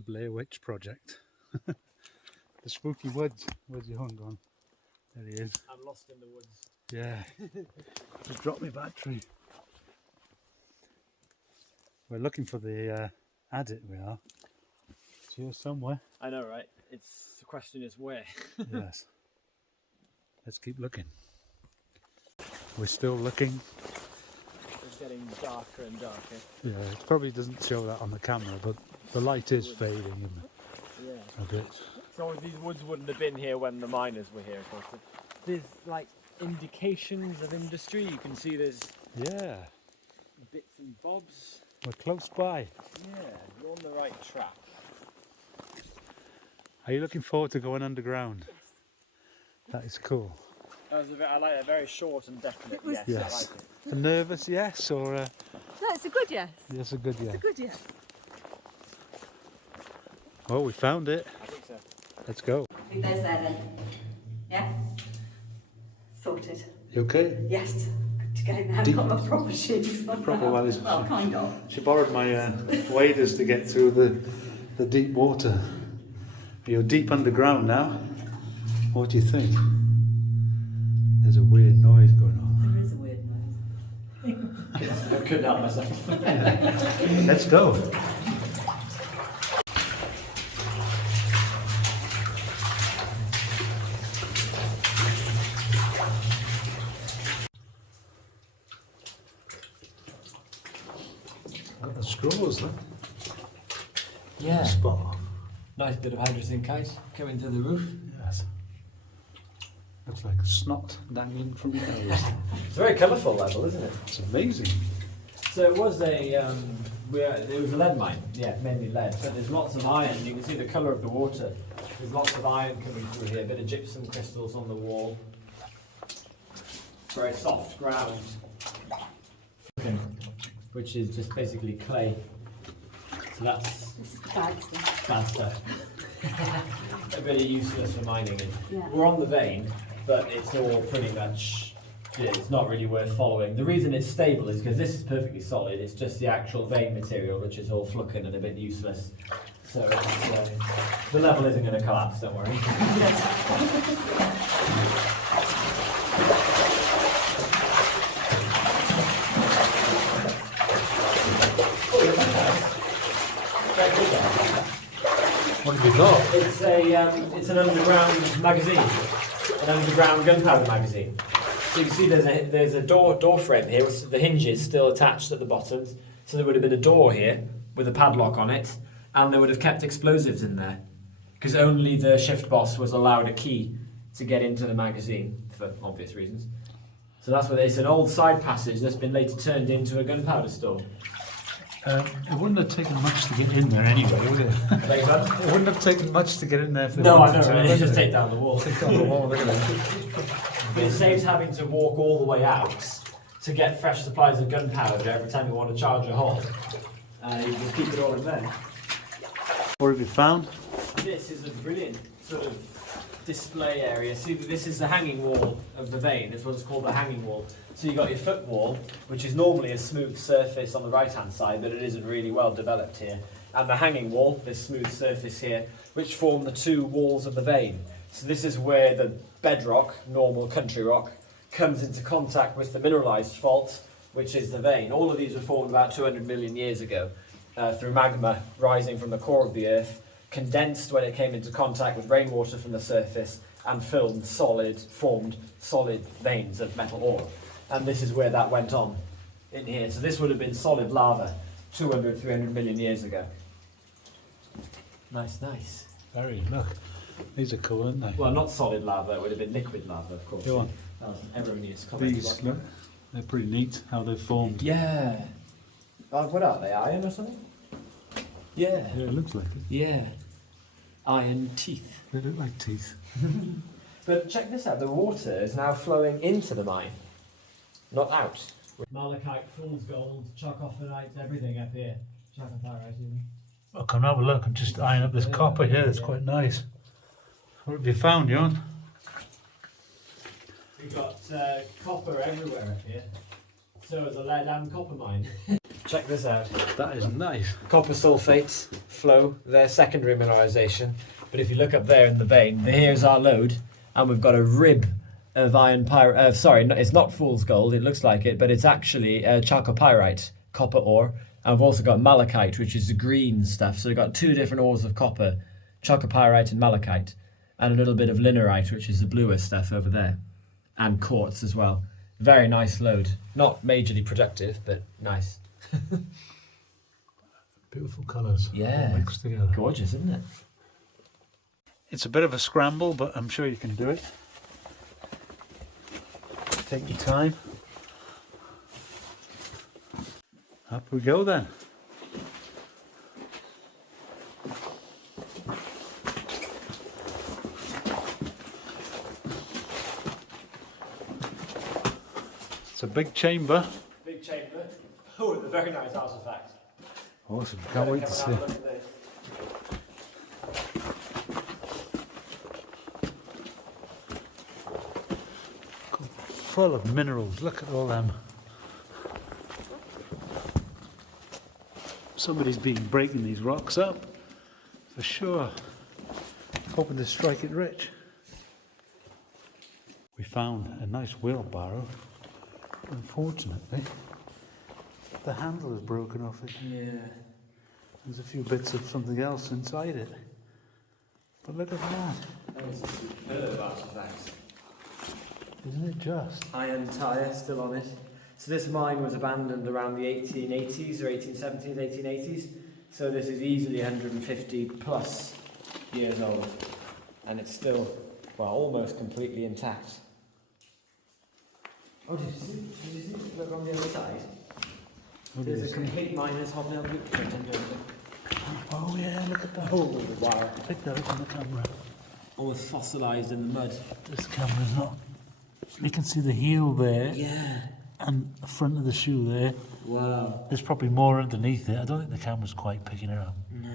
the Blair Witch Project. The spooky woods. Where's your hung gone? There he is. I'm lost in the woods. Yeah. Just dropped my battery. We're looking for the adit, we are. It's here somewhere. I know, right? The question is where? Yes. Let's keep looking. We're still looking. It's getting darker and darker. Yeah, it probably doesn't show that on the camera, but the light is fading a bit. So these woods wouldn't have been here when the miners were here, of course. There's like indications of industry. You can see there's bits and bobs. We're close by. Yeah, you're on the right track. Are you looking forward to going underground? Yes. That is cool. I like that, very short and definite yes. Yes. I like it. A nervous yes or a... No, it's a good yes. Yes, a good yes. It's a good yes. Oh, we found it. I think so. Let's go. I think there's there then. Yeah? Sorted. You okay? Yes. Good to go now. Deep. Got my proper shoes on. Proper wellies. Well, kind of. She borrowed my waders to get through the deep water. You're deep underground now. What do you think? There's a weird noise going on. There is a weird noise. I couldn't help myself. Let's go. Got the straws, look. Yeah. Spot. Nice bit of hydrozincite coming to the roof. Yes. Looks like snot dangling from your nose. It's a very colourful level, isn't it? It's amazing. So it was it was a lead mine, yeah, mainly lead. So there's lots of iron. You can see the colour of the water. There's lots of iron coming through here. A bit of gypsum crystals on the wall. Very soft ground, which is just basically clay. So that's This is the bad stuff. bad stuff. A bit useless for mining. Yeah. We're on the vein, but it's all pretty much. It's not really worth following. The reason it's stable is because this is perfectly solid. It's just the actual vein material which is all flucking and a bit useless. So the level isn't going to collapse, don't worry. What have you got? It's an underground magazine, an underground gunpowder magazine. So you can see there's a door frame here with the hinges still attached at the bottom. So there would have been a door here with a padlock on it, and they would have kept explosives in there because only the shift boss was allowed a key to get into the magazine for obvious reasons. So that's what it's an old side passage that's been later turned into a gunpowder store. It wouldn't have taken much to get in there anyway, would it? Like that? It wouldn't have taken much to get in there. If they No, I wanted know, to, right? would Just it? take down the wall. Take down the wall, look at it. But it saves having to walk all the way out to get fresh supplies of gunpowder every time you want to charge a hole. You can keep it all in there. What have you found? This is a brilliant sort of display area. See, this is the hanging wall of the vein. It's what's called the hanging wall. So you've got your foot wall, which is normally a smooth surface on the right-hand side, but it isn't really well developed here. And the hanging wall, this smooth surface here, which form the two walls of the vein. So this is where the bedrock, normal country rock, comes into contact with the mineralized fault, which is the vein. All of these were formed about 200 million years ago through magma rising from the core of the earth, condensed when it came into contact with rainwater from the surface, and formed solid veins of metal ore. And this is where that went on in here. So this would have been solid lava 200, 300 million years ago. Nice, nice. Very, look. These are cool, aren't they? Well, not solid lava, it would have been liquid lava, of course. Go on. That was an erroneous comment. These, look. They're pretty neat, how they're formed. Yeah. Oh, what are they, iron or something? Yeah. Yeah, it looks like it. Yeah. Iron teeth. They look like teeth. But check this out, the water is now flowing into the mine, not out. Malachite, fool's gold, chalcopyrite, everything up here. Chalcopyrite, even. Well, come have a look. I'm just eyeing up this copper here. It's quite nice. What have you found, Jon? We've got copper everywhere up here. So is a lead and copper mine. Check this out. That is nice. Copper sulfates flow, they're secondary mineralisation. But if you look up there in the vein, here's our lode, and we've got a rib of iron pyrite. Sorry, it's not fool's gold, it looks like it, but it's actually chalcopyrite, copper ore. And we've also got malachite, which is the green stuff. So we've got two different ores of copper, chalcopyrite and malachite, and a little bit of linerite, which is the bluer stuff over there, and quartz as well. Very nice lode. Not majorly productive, but nice. Beautiful colours. Yeah. All mixed together. Gorgeous, isn't it? It's a bit of a scramble, but I'm sure you can do it. Take your time. Up we go then. It's a big chamber. Big chamber. Oh, a very nice artifact. Awesome, can't wait to see. Full of minerals, look at all them. Somebody's been breaking these rocks up, for sure. Hoping to strike it rich. We found a nice wheelbarrow. Unfortunately, the handle is broken off it. Yeah. There's a few bits of something else inside it. But look at that. That was a superb artifact. Isn't it just? Iron tyre still on it. So this mine was abandoned around the 1880s or 1870s, 1880s. So this is easily 150 plus years old. And it's still, well, almost completely intact. Oh, did you see? Look on the other side. There's a complete miner's hobnail blueprint under it. Oh yeah, look at that. Oh, wow. Pick that up on the camera. Almost fossilised in the mud. This camera's not. You can see the heel there. Yeah. And the front of the shoe there. Wow. There's probably more underneath it. I don't think the camera's quite picking it up. No.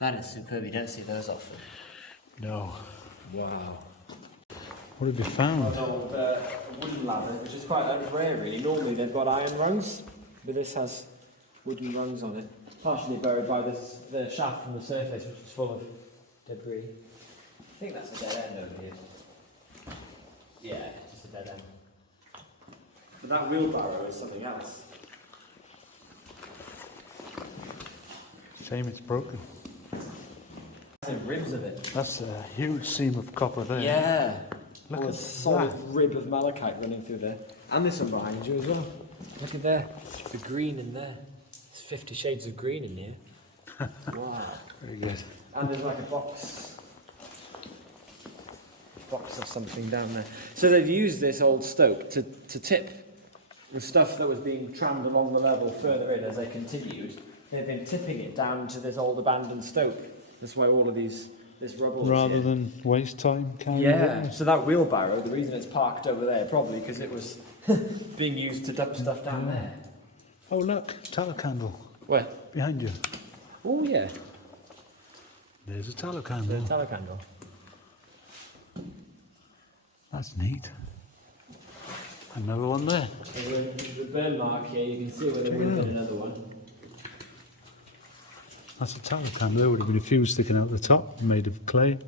That is superb. You don't see those often. No. Wow. What have you found? An old wooden ladder, which is quite rare really. Normally they've got iron rungs, but this has wooden rungs on it. Partially buried by the shaft from the surface, which is full of debris. I think that's a dead end over here. Yeah, just a dead end. But that wheelbarrow is something else. Shame it's broken. The ribs of it. That's a huge seam of copper there. Yeah. Look a at solid that. rib of malachite running through there. And there's some behind you as well. Look at there. The green in there. There's 50 shades of green in here. Wow. Very good. And there's like a box of something down there. So they've used this old stope to tip the stuff that was being trammed along the level further in as they continued. They've been tipping it down to this old abandoned stope. That's why all of this rubble Rather is here. than waste time carrying Yeah, it. so that wheelbarrow, the reason it's parked over there, probably because it was being used to dump stuff down there. Oh look, tallow candle Where? behind you. Oh yeah, There's a tallow candle. tallow candle. That's neat. Another one there. So the burn mark here, you can see where there would have been another one. That's a tallow candle. There would have been a fuse sticking out the top, made of clay.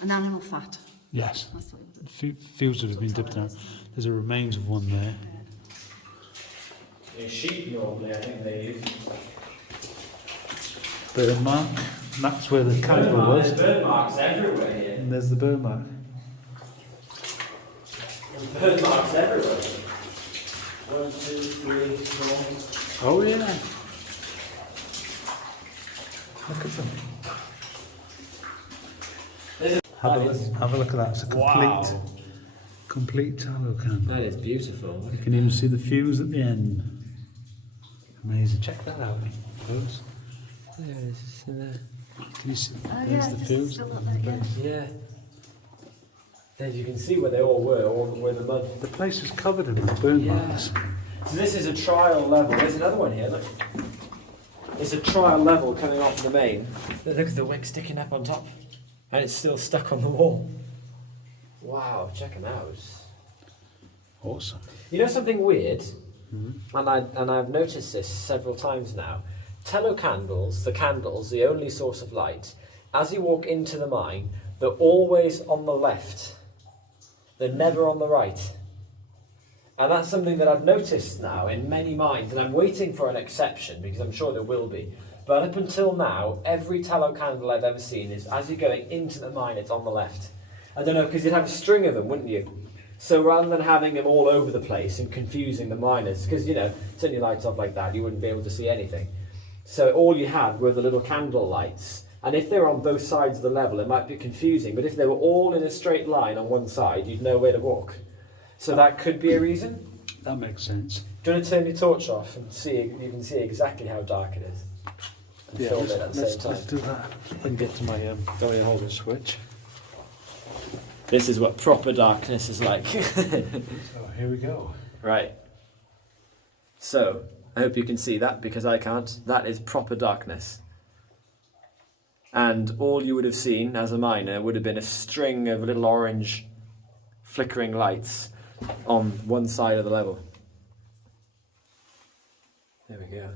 An animal fat. Yes. That's what it was. Fuse would have been dipped out. There's a remains of one there. A sheep normally, I think they use. Burn mark. That's where the candle was. There's burn marks everywhere here. And there's the burn mark. There's burn marks everywhere. 1, 2, 3, 4. Oh yeah. Look at them. Have a look at that. It's a complete tallow candle. That is beautiful. You can even see the fuse at the end. Amazing. Check that out. Close. There it is, in there. Can you see? Oh, There's yeah, the just fuse. still up there, yeah. Yeah. There you can see where they all were, all where the mud. The place is covered in burn marks. So this is a trial level. There's another one here, look. It's a trial level coming off the main. Look at the wick sticking up on top. And it's still stuck on the wall. Wow, check them out. Awesome. You know something weird? Mm-hmm. And I've noticed this several times now. Tallow candles, the only source of light, as you walk into the mine, they're always on the left. They're never on the right. And that's something that I've noticed now in many mines, and I'm waiting for an exception because I'm sure there will be. But up until now, every tallow candle I've ever seen is, as you're going into the mine, it's on the left. I don't know, because you'd have a string of them, wouldn't you? So rather than having them all over the place and confusing the miners, because, you know, turn your lights off like that, you wouldn't be able to see anything. So all you had were the little candle lights. And if they were on both sides of the level, it might be confusing. But if they were all in a straight line on one side, you'd know where to walk. So that could be a reason. That makes sense. Do you want to turn your torch off and see? You can see exactly how dark it is. And Yeah, film it at the same time. let's do that. I can get to my hold switch. This is what proper darkness is like. So here we go. Right. So, I hope you can see that because I can't. That is proper darkness. And all you would have seen as a miner would have been a string of little orange flickering lights on one side of the level. There we go.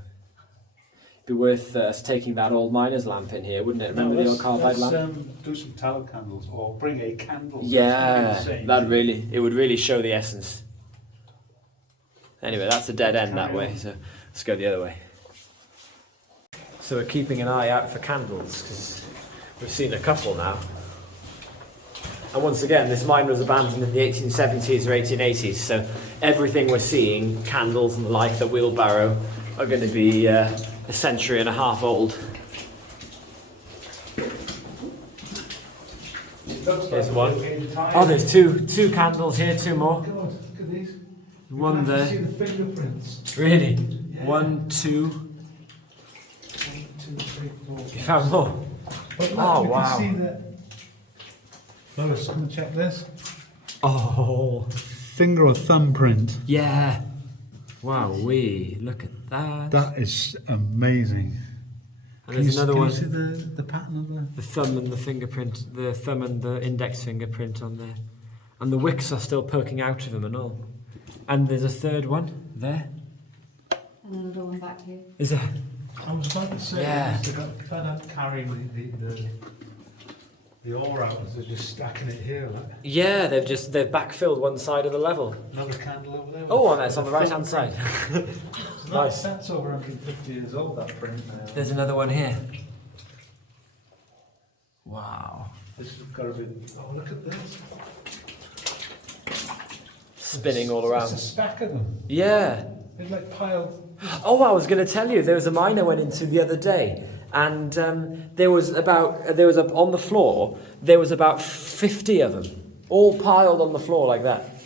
Be worth us taking that old miner's lamp in here, wouldn't it? Remember the old carbide lamp? Do some tallow candles or bring a candle. Yeah, it would really show the essence. Anyway, that's a dead end that way, so let's go the other way. So we're keeping an eye out for candles because we've seen a couple now. And once again, this mine was abandoned in the 1870s or 1880s, so everything we're seeing, candles and the like, the wheelbarrow, are going to be a century and a half old. Here's one. Oh, there's two candles here, two more. God, look at these. One You can there. see the fingerprints. Really? Yeah. 1, 2. 1, 2, 3, 4. You found more? But look, Oh, you wow. can see that. Lois, come and check this. Oh, Finger or thumbprint. yeah. Wow, look at that. That is amazing. And there's another Can one. you see the pattern of The thumb and the fingerprint, the thumb and the index fingerprint on there. And the wicks are still poking out of them and all. And there's a third one there. And another one back here. Is there? I was about to say, Yeah. they got fed up carrying the ore out as they're just stacking it here. Like. Yeah, they've backfilled one side of the level. Another candle over there. Oh, and that's on the right hand side. Nice. That's over 150 years old, that print now. There's another one here. Wow. This has got to be. Oh, look at this. Spinning all It's a around. stack of them. Yeah. They're like piled. Oh, I was going to tell you, there was a mine I went into the other day, and there was on the floor, there was about 50 of them, all piled on the floor like that.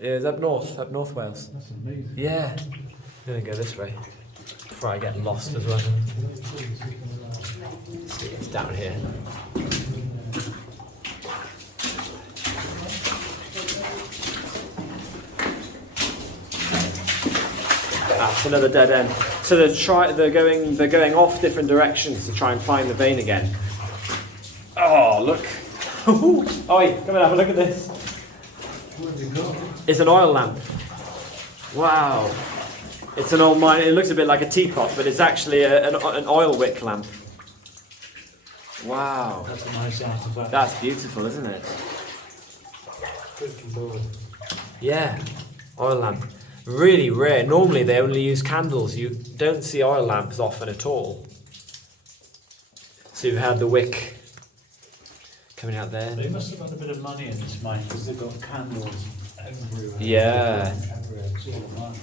It was up North Wales. That's amazing. Yeah. I'm going to go this way, before I get lost as well. See, it's down here. It's another dead end. So they're going off different directions to try and find the vein again. Oh, look. Oi, come and have a look at this. What have you got? It's an oil lamp. Wow. It's an old mine. It looks a bit like a teapot, but it's actually an oil wick lamp. Wow. That's a nice artifact. That's beautiful, isn't it? Good Lord. Yeah. Oil lamp. Really rare. Normally they only use candles. You don't see oil lamps often at all. So you've had the wick coming out there. They must have had a bit of money in this mine because they've got candles everywhere. Yeah. Everywhere. It's all a market.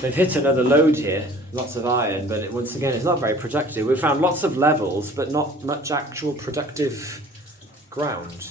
They've hit another load here. Lots of iron, but once again, it's not very productive. We've found lots of levels, but not much actual productive ground.